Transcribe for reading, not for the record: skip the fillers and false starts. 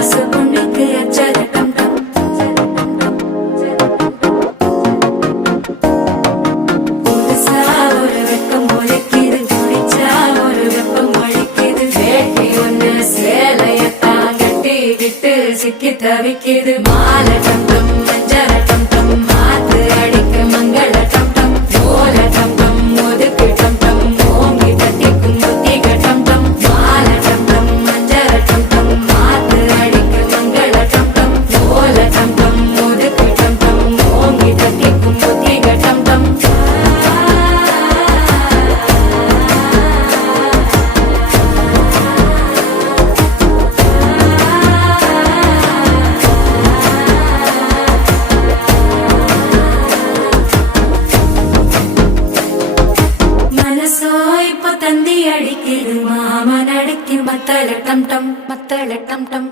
ஆசை பொண்ணுக்கு அச்சர டம் டம். புதுசா ஒரு வெப்பம் முளைக்குது, குடிச்சா ஒரு வெப்பம் ஒழிக்குது. வேட்டி ஒண்ணு சேலையத்தான் கட்டிக்கிட்டு சிக்கி தவிக்குது. மாலை டம் டம் மஞ்சர டம் டம், மாத்து அடிக்க மங்கள டம் டம். ஓல டம் டம் ஒதுக்கு டம் டம், ஓங்கி தட்டிக்கும் புத்திக டம் டம். மாலை டம் டம் மஞ்சர டம் டம், மாத்து அடிக்க மங்கள டம் டம். ஓல டம் டம் ஒதுக்கு டம் டம், ஓங்கி தட்டிக்கும் புத்திக டம் டம். மனசோ இப்ப தந்தி அடிக்குது, மாமன் அடிக்கு மத்தள டம் டம், மத்தள டம் டம்.